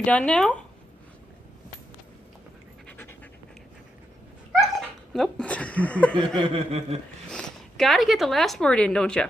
you done now? Nope. Gotta get the last word in, don't you?